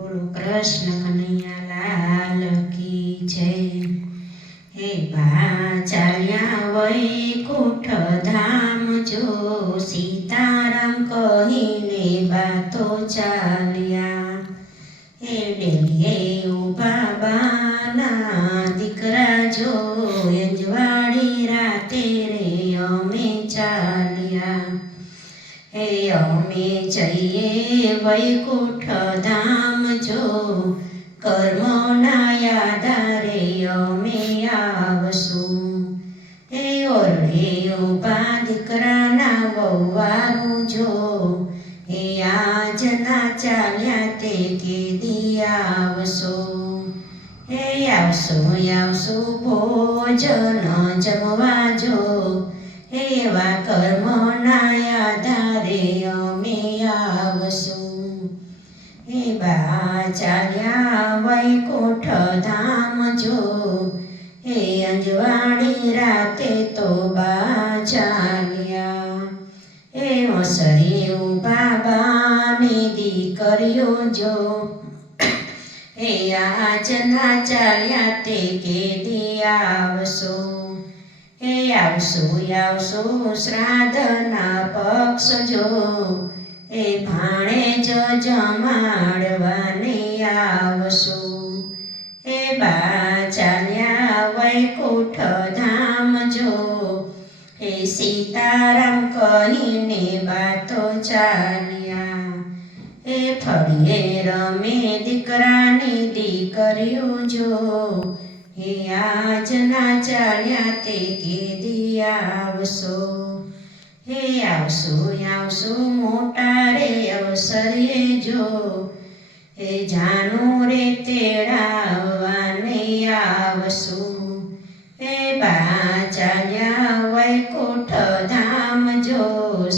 કૃષ્ણ કનૈયા લાલ કી જય। હે બા ચાલ્યા વૈકુંઠ ધામ જો, સીતારામ કહીને બાતો ચાલ્યા। હે ડેલીએ ઉભા બાના દીકરા જો, અંજવાળી રાતે રે અમે ચાલ્યા। હે અમે જઈએ વૈકુંઠ ધામ જો, કર્મોના આધારે અમે આવશું। હે ઓરડે ઉભા દીકરાના વહુવારું જો, હે આજના ચાલ્યા તે કેદી આવશો। હે આવશું ભોજન જમવા જો, એવા કર્મોના આધારે અમે આવશું। હે બા ચાલ્યા વૈકુંઠ ધામ જો, હે અંજવાળી રાતે તો બા ચાલ્યા। હે ઓસરી ઉભા બાની દીકરીઓ જો, હે આજના ચાલ્યા તે કેદી આવશો। હે આવશું શ્રાદ્ધના પક્ષ જો, એ ભાણેજ જમાડવાને આવશું। હે બા ચાલ્યા વૈકુંઠ ધામ જો, હે સીતારામ કહીને બાતો ચાલ્યા। હે ફળીએ રમે દીકરાની દીકરીઓ જો, હે આજના ચાલ્યા તે કેદી આવશો। હે આવશું મોટા રે અવસરે જો, હે જાનું રે તેડાવવાને આવશું। હે બા ચાલ્યા વૈકુંઠ ધામ જો,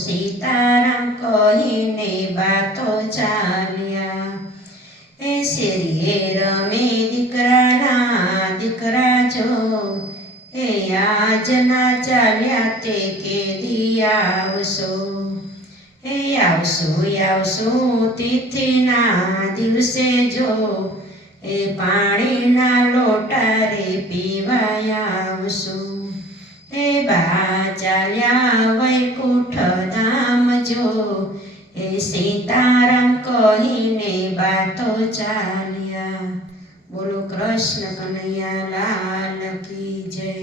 સીતારામ કહીને બાતો ચાલ્યા। હે શેરીએ રમે દીકરા જો, હે આજના ચાલ્યા તે કેદી આવશો। હે આવશું તિથિના દિવસે જો, એ પાણીના લોટા રે પીવા આવશું। હે બા ચાલ્યા વૈકુંઠ ધામ જો, હે સીતારામ કહીને બાતો ચાલ્યા। બોલો કૃષ્ણ કનૈયા લાલ કી જય।